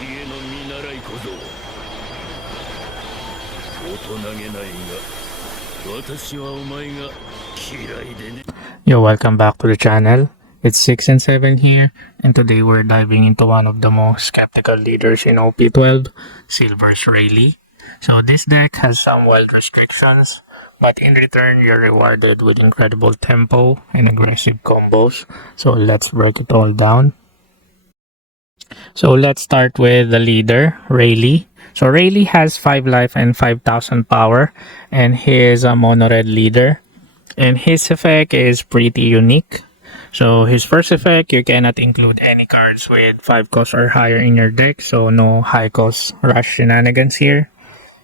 Yo, welcome back to the channel. It's 6 and 7 here, and today we're diving into one of the most skeptical leaders in OP12, Silver's Rayleigh. So this deck has some wild restrictions, but in return you're rewarded with incredible tempo and aggressive combos. So let's break it all down. So let's start with the leader, Rayleigh. So Rayleigh has 5 life and 5,000 power, and he is a mono-red leader. And his effect is pretty unique. So his first effect, you cannot include any cards with 5 cost or higher in your deck, so no high cost rush shenanigans here.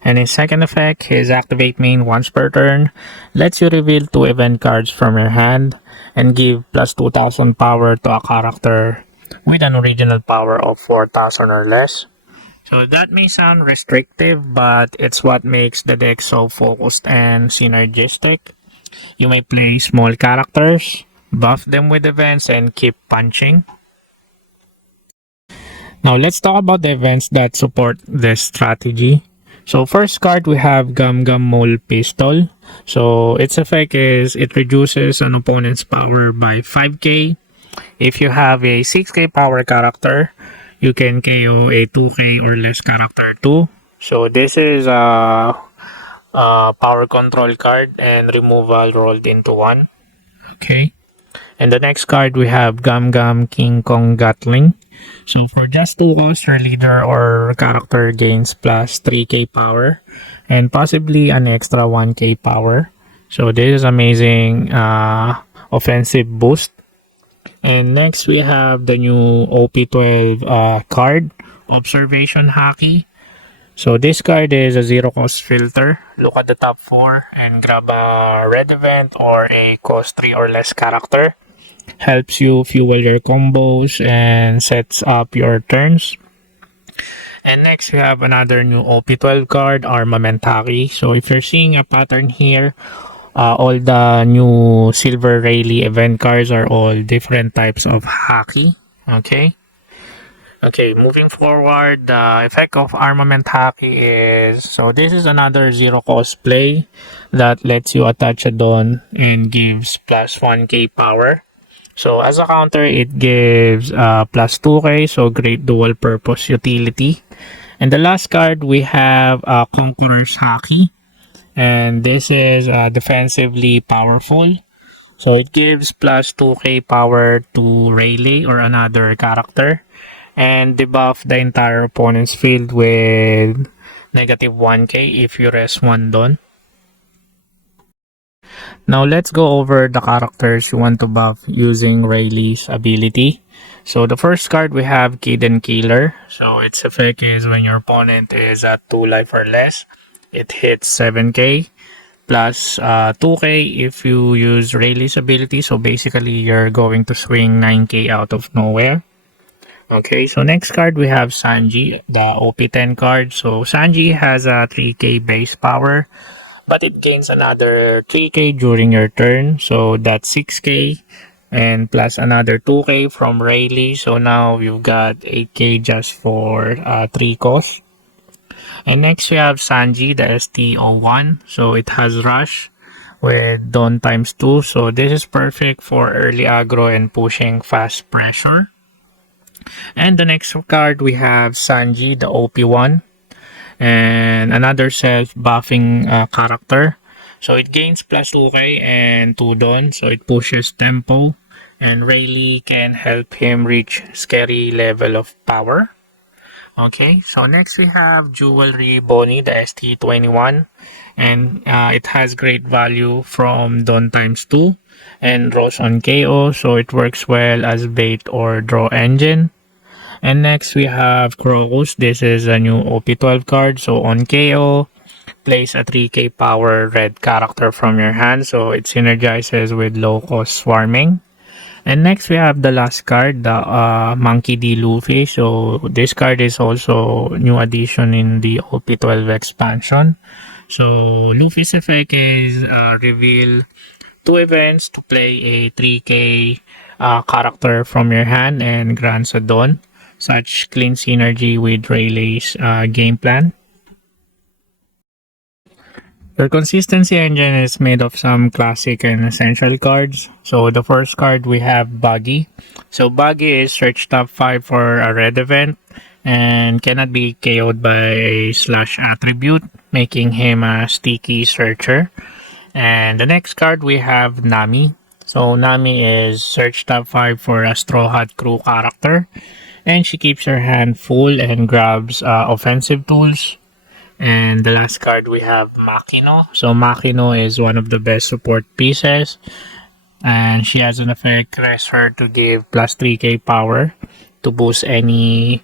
And his second effect, his activate main once per turn, lets you reveal 2 event cards from your hand and give plus 2,000 power to a character with an original power of 4,000 or less. So that may sound restrictive, but it's what makes the deck so focused and synergistic. You may play small characters, buff them with events, and keep punching. Now let's talk about the events that support this strategy. So first card, we have Gum Gum Mole Pistol. So its effect is it reduces an opponent's power by 5k. If you have a 6k power character, you can KO a 2k or less character too. So this is a power control card and removal rolled into one. Okay. And the next card, we have Gum Gum King Kong Gatling. So for just 2 costs, your leader or character gains plus 3k power and possibly an extra 1k power. So this is amazing offensive boost. And next we have the new OP12 card, Observation Haki. So this card is a 0 cost filter. Look at the top 4 and grab a red event or a cost 3 or less character. Helps you fuel your combos and sets up your turns. And next we have another new OP12 card, Armament Haki. So if you're seeing a pattern here, all the new Silver Rayleigh event cards are all different types of Haki. Okay, moving forward, the effect of Armament Haki is, so this is another 0 cost play that lets you attach a Dawn and gives plus 1k power. So as a counter, it gives plus 2k, so great dual purpose utility. And the last card, we have Conqueror's Haki. And this is defensively powerful. So it gives plus 2k power to Rayleigh or another character. And debuff the entire opponent's field with negative 1k if you rest 1 Dawn. Now let's go over the characters you want to buff using Rayleigh's ability. So the first card, we have Kid Killer. So its effect is when your opponent is at 2 life or less, it hits 7k plus 2k if you use Rayleigh's ability. So basically you're going to swing 9k out of nowhere. Okay, so next card we have Sanji, the OP10 card. So Sanji has a 3k base power, but it gains another 3k during your turn. So that's 6k and plus another 2k from Rayleigh. So now you've got 8k just for 3 costs. And next we have Sanji, the ST01. So it has Rush with Dawn times 2. So this is perfect for early aggro and pushing fast pressure. And the next card, we have Sanji, the OP1, and another self-buffing character. So it gains plus 2k and 2 Dawn, so it pushes tempo, and Rayleigh can help him reach scary level of power. Okay, so next we have Jewelry Bonnie, the ST21, and it has great value from Dawn times 2 and draws on KO, so it works well as bait or draw engine. And next we have Crocus. This is a new OP12 card. So on KO, place a 3k power red character from your hand. So it synergizes with low cost swarming. And next we have the last card, the Monkey D. Luffy. So this card is also new addition in the OP12 expansion. So Luffy's effect is reveal 2 events to play a 3k character from your hand and grants a Dawn. such clean synergy with Rayleigh's game plan. Your consistency engine is made of some classic and essential cards. So the first card we have Buggy. So Buggy is search top 5 for a red event and cannot be KO'd by a slash attribute, making him a sticky searcher. And the next card we have Nami. So Nami is search top 5 for a Straw Hat Crew character. And she keeps her hand full and grabs offensive tools. And the last card we have Makino. So Makino is one of the best support pieces. And she has an effect, rest her to give plus 3k power to boost any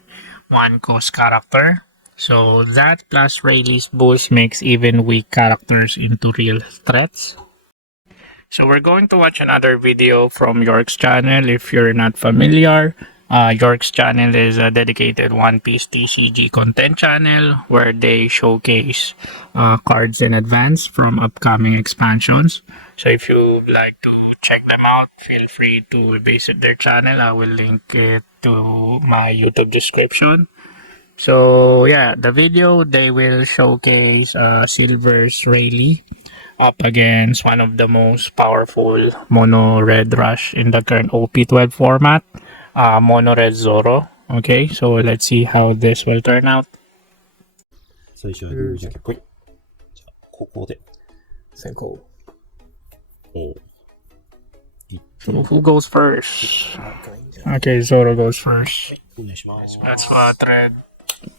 one cost character. So that plus Rayleigh's boost makes even weak characters into real threats. So we're going to watch another video from York's channel. If you're not familiar, York's channel is a dedicated One Piece TCG content channel where they showcase cards in advance from upcoming expansions. So if you'd like to check them out, feel free to visit their channel. I will link it to my YouTube description. So yeah, the video they will showcase Silver's Rayleigh up against one of the most powerful mono red rush in the current OP12 format, mono red Zoro. Okay, so let's see how this will turn out. 最初はルールジャケっぽい。じゃあ、ここで。先行。お So who goes first? Okay, Zoro goes first. お願いします。 That's what Red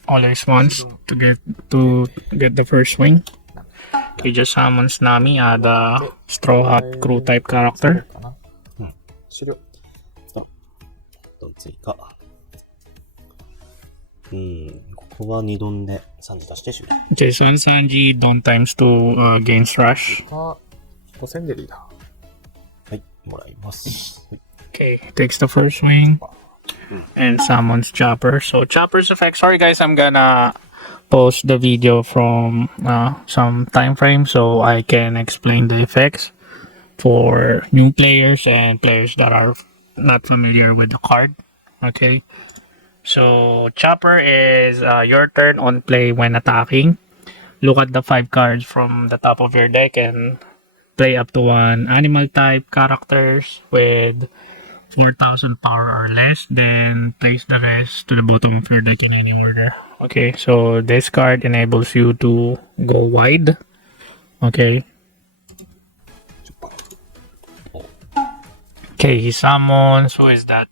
always wants to get the first swing. He just summons Nami, the Straw Hat Crew type character. 終了。どん追加。ここは2ドンで3時出して終了。 Okay, so on Sanji, Don times 2 gains rush. 1戦でリーダはい、もらいます。はい Okay, takes the first swing and summons Chopper. So Chopper's effect. Sorry guys, I'm gonna post the video from some time frame so I can explain the effects for new players and players that are not familiar with the card. Okay, so Chopper is your turn on play when attacking. Look at the 5 cards from the top of your deck and play up to 1 animal type characters with 4,000 power or less, then place the rest to the bottom of your deck in any order. Okay, so this card enables you to go wide. Okay. Okay, he summons. Who is that?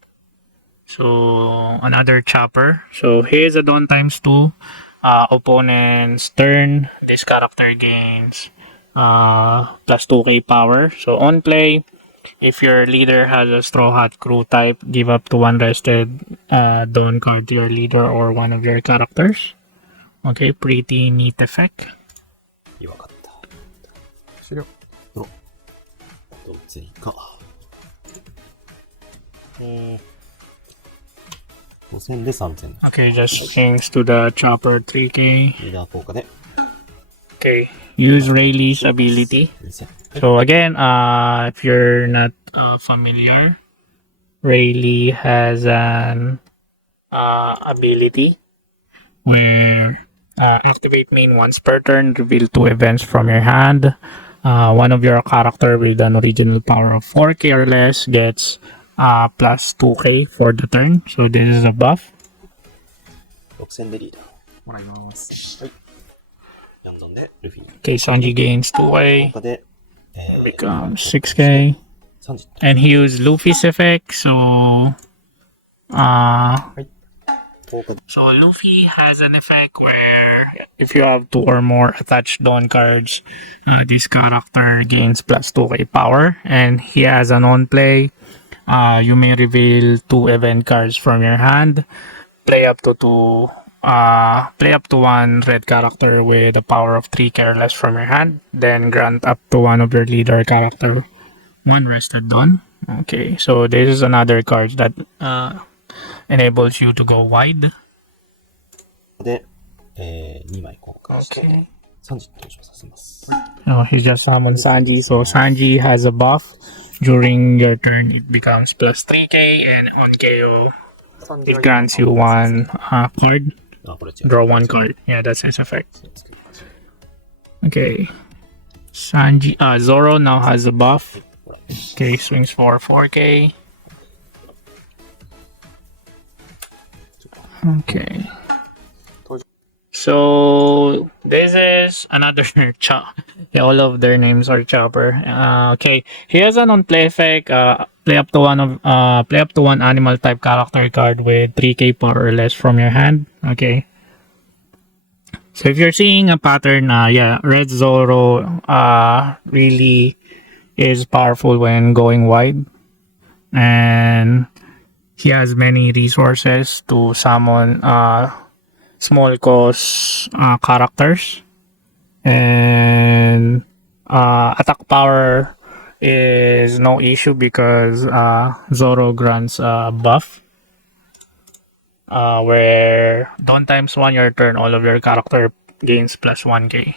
So another Chopper. So here's a Dawn times 2. Opponent's turn. This character gains plus 2k power. So on play, if your leader has a Straw Hat Crew type, give up to 1 rested Dawn card to your leader or one of your characters. Okay, pretty neat effect. 弱かった。ー。終了。どん追加。5000で3000。 Okay, just swings to the Chopper 3k. リーダー効果で Okay, use Rayleigh's ability. 2000。 So again, if you're not familiar, Rayleigh has an ability where activate main once per turn, reveal 2 events from your hand. One of your character with an original power of 4k or less gets plus 2k for the turn. So this is a buff. 6000でリーダー。もらいます。はい。4ドンでルフィ。 Okay, Sanji gains 効 2k, 果で、becomes 6k. 30。 And he used Luffy's effect, so 効果で so Luffy has an effect where if you have 2 or more attached Dawn cards, this character gains plus 2k power, and he has an on play. You may reveal 2 event cards from your hand, play up to 1 red character with a power of 3 careless from your hand, then grant up to 1 of your leader character 1 rested Dawn. Okay, so this is another card that enables you to go wide. で、2枚交換して Okay. 30登場させます。 Oh, he just summoned Sanji. So Sanji has a buff. During your turn, it becomes plus 3k, and on KO, it grants you one card. あ、これ違う。 Draw one card. Yeah, that's his effect. 作りましょ Okay. Zoro now has a buff. う。ほら。 Okay, swings for 4k. Okay. So this is another chop. Yeah, all of their names are chopper. Okay, he has an on-play effect. Play up to one animal type character card with 3k power or less from your hand. Okay. So if you're seeing a pattern, yeah, Red Zoro really is powerful when going wide, and he has many resources to summon small cost characters, and attack power is no issue because Zoro grants a buff where don't times 1 your turn, all of your character gains plus 1k.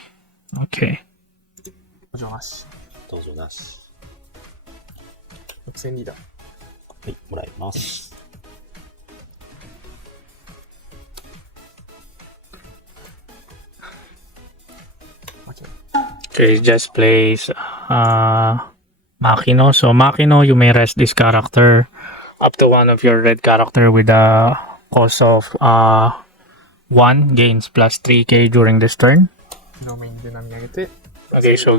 Okay. 登場なし。登場なし。独占リーダー。はい、もらいます。 間違え Okay, just plays Makino. So Makino, you may rest this character up to one of your red character with a cost of 1 gains plus 3k during this turn. た。のメインで波上げて、 Okay, so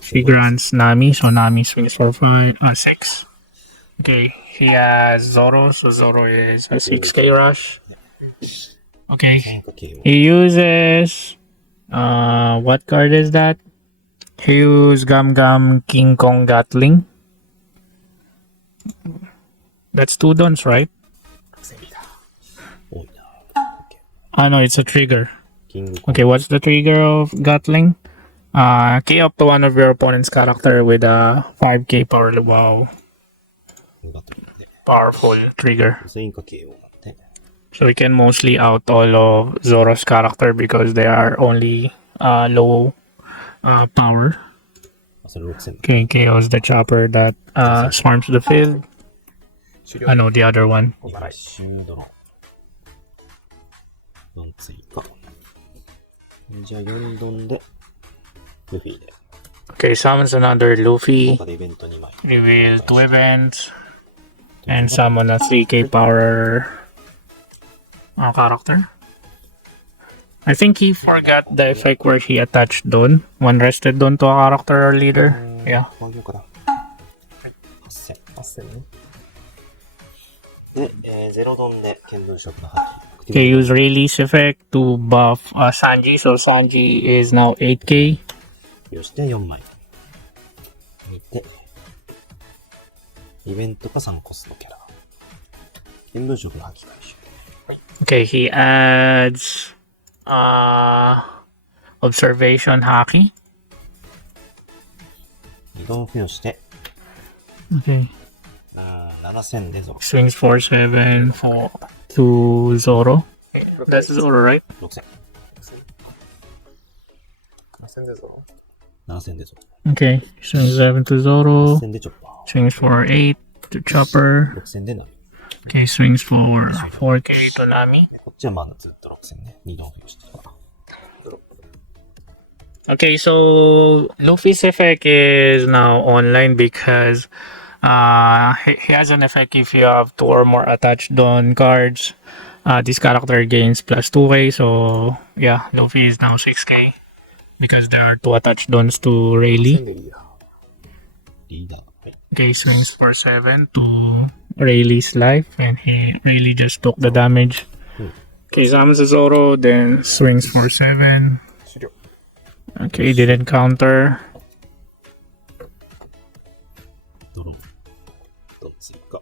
she grants Nami, so Nami swings for 6. Okay, he has Zoro, so Zoro is a 6k rush. Okay, 変化系を。 he uses what card is that? He used Gum Gum King Kong Gatling. That's 2 dons, right? 独占リーダー。多いな。Ah, no, it's a trigger. キングコン Okay, what's the trigger of Gatling? Key up to one of your opponent's character with a 5k power. Wow, がというので、 powerful trigger. 変化系を持って、 So we can mostly out all of Zoro's character because they are only low power. それ6000 Okay, KO's the chopper that swarms the field. 終了。 I know the other one. お払い。シュードロン。4追加。じゃあ4ドンで、ルフィで。 Okay, summons another 効 Luffy. 果でイベント2枚。 Reveal 2 events. And summon a 3k power character. I think he forgot the effect where he attached Don. One rested Don to a character or leader. Yeah. あげようかな。8000。 8000ね。で、0ドンで見聞色のハキ。 Okay, use Rayleigh's effect to buff Sanji. So Sanji is now 8k. よして4枚。見て、イベントか3コスのキャラ。見聞色のハキ回収。 Okay, he adds observation Haki. 2ドン付与して、 Okay. 7000でゾロ。 Swings 4-7 for to Zoro. That's Zoro, right? 6000。 8000でぞ。 7000でゾ Okay. Swings 7 to Zoro. 6000でチョッパ Swings for 8 to Chopper. ー。6000でナミ。 Okay, swings for 4k to Nami. こっちはまだずっと6000ね。2ドン付与してるから。 Okay, so Luffy's effect is now online because he has an effect if you have 2 or more attached Don cards. This character gains plus 2k, so yeah, Luffy is now 6k because there are 2 attached Dons to 2000 Rayleigh. でリーダー。リーダー。はい。 Okay, swings for 7 to Rayleigh's life, and he really just took the damage. Okay, summons Zoro, then swings for 7. 終了。 Okay, didn't counter. ドロン。ドン追加。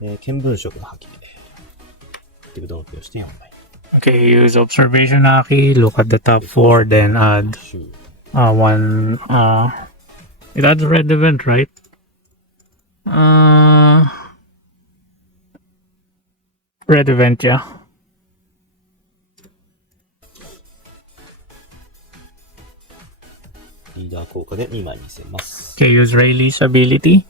見聞色のハキで。アクティブドロップをして4枚。 Okay, use observation Haki, look at the top 4, then add シュー。 one it adds red event, right? Red event, yeah. リーダー効果で2枚見せます。Okay, use Rayleigh's ability.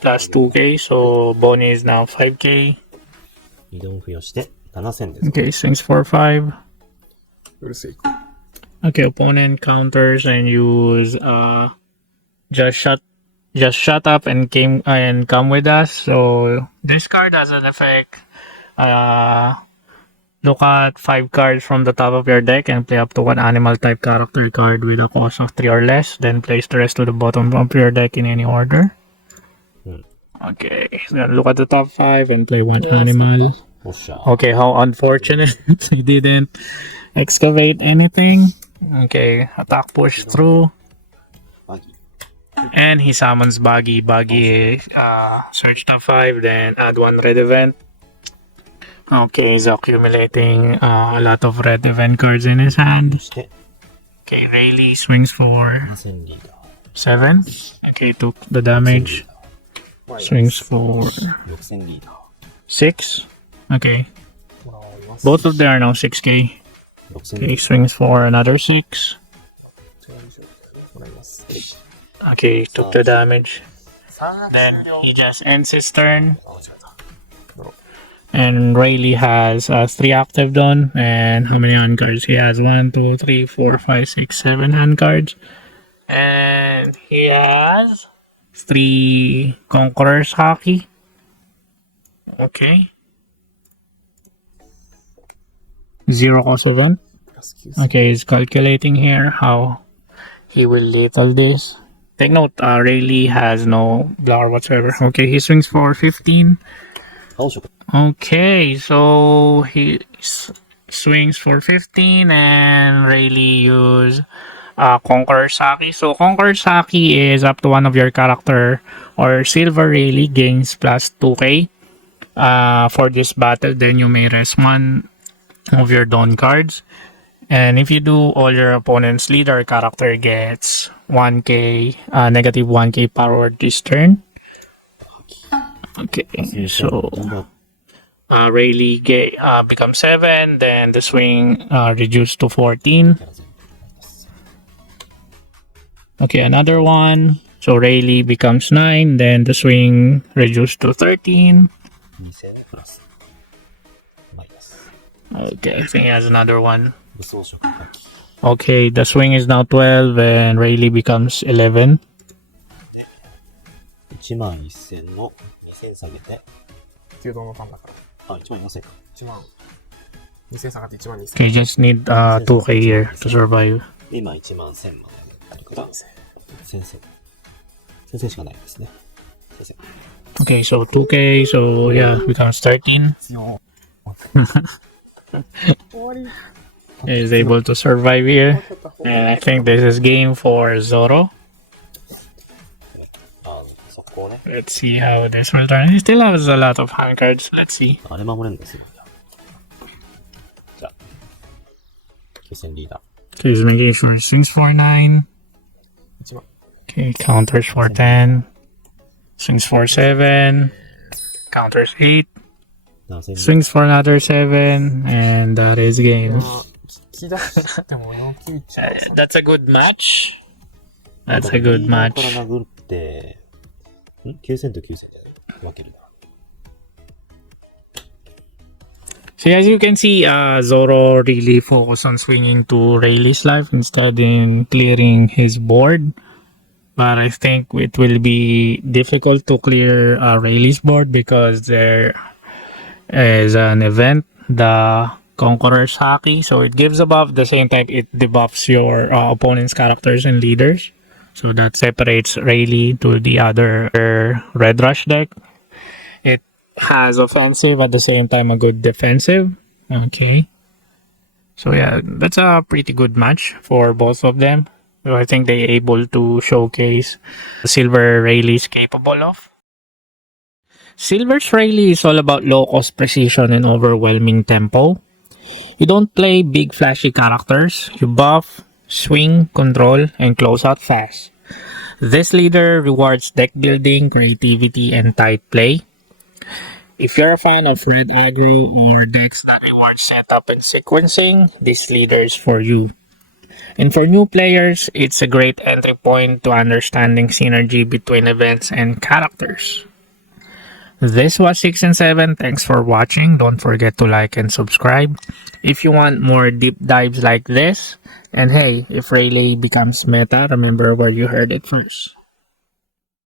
Plus 2k, so Bonnie is now 5k. 移動付与して7000です。Okay, swings for 5. うるせえ。 Okay, opponent counters and use just shut up and come with us. So this card has an effect. Look at 5 cards from the top of your deck and play up to 1 animal type character card with a cost of 3 or less. Then place the rest to the bottom of your deck in any order. Okay, so look at the top 5 and play 1 animal. おっしゃ。 Okay, how unfortunate he didn't excavate anything. Okay, attack push through. バギ And he summons Buggy. Buggy, search top 5, then add 1 red event. Okay, he's accumulating a lot of red event cards in his hand. して Okay, Rayleigh swings for 7000リーダ 7. Okay, took the damage. マイナス Swings for ー。6000リーダ 6. Okay, もらいます。 both of them are now 6k. ー。6000 Okay, リー swings for another 6. もらいます。 Okay, took the damage. さあ、 Then 終了。 he just ends his turn. あ、間違えた。ドロー。 And Rayleigh has 3 active done. And how many hand cards? He has 1, 2, 3, 4, 5, 6, 7 hand cards. And he has 3 Conqueror's Haki. Okay. 0 cost of them. プラス9000。 Okay, he's calculating here how he will lethal this. Take note, Rayleigh has no blower whatsoever. Okay, he swings for 15. 青色。 Okay, so he swings for 15 and Rayleigh use Conqueror's Haki. So Conqueror's Haki is up to one of your character or Silver Rayleigh gains plus 2k for this battle. Then you may rest one of your Dawn cards. And if you do, all your opponent's leader character gets 1k, negative 1k power this turn. Okay, so リーダー Rayleigh becomes 7, then the swing reduced to 14. キャラ全部マイナス。 Okay, another one. So Rayleigh becomes 9, then the swing reduced to 13. 2000プラス。マイナス。 Okay, I think he has another one. 武装色バギ Okay, the swing is now 12, and Rayleigh becomes 11. 11000の2000下げて、牛丼のパンだから。あ、14000か。 1万。2000下がって1万2000。 Okay, you just need 2k here to survive. 今11000まであるから、先生しかないですね。先生。 Okay, so 2k, so yeah, becomes 13. 必要。終わり。 Is able to survive here. And I think this is game for Zoro. 速攻ね。 Let's see how this will turn. He still has a lot of hand cards. Let's see. あれ守れるんですよ。じゃあ、9000リーダ Okay, he's making sure he swings for 9. 1万。 Okay, counters for 10. Swings for 7. Counters 8. ー。7000リー Swings for another 7. And that is game. 引き出しても4切っちゃう。That's a good match. ダー。 That's a good リーダー match. から殴って、9000と9000で分けるな。 See, as you can see, Zoro really focused on swinging to Rayleigh's life instead in clearing his board. But I think it will be difficult to clear Rayleigh's board because there is an event, the Conqueror's Haki. So it gives a buff, the same time it debuffs your opponent's characters and leaders. So that separates Rayleigh to the other Red Rush deck. It has offensive at the same time a good defensive. Okay. So yeah, that's a pretty good match for both of them. So I think they're able to showcase the Silver Rayleigh is capable of. Silver's Rayleigh is all about low cost precision and overwhelming tempo. You don't play big flashy characters. You buff, swing, control, and close out fast. This leader rewards deck building, creativity, and tight play. If you're a fan of red aggro or decks that reward setup and sequencing, this leader is for you. And for new players, it's a great entry point to understanding synergy between events and characters. This was 6 and 7. Thanks for watching. Don't forget to like and subscribe if you want more deep dives like this. And hey, if Rayleigh becomes meta, remember where you heard it first.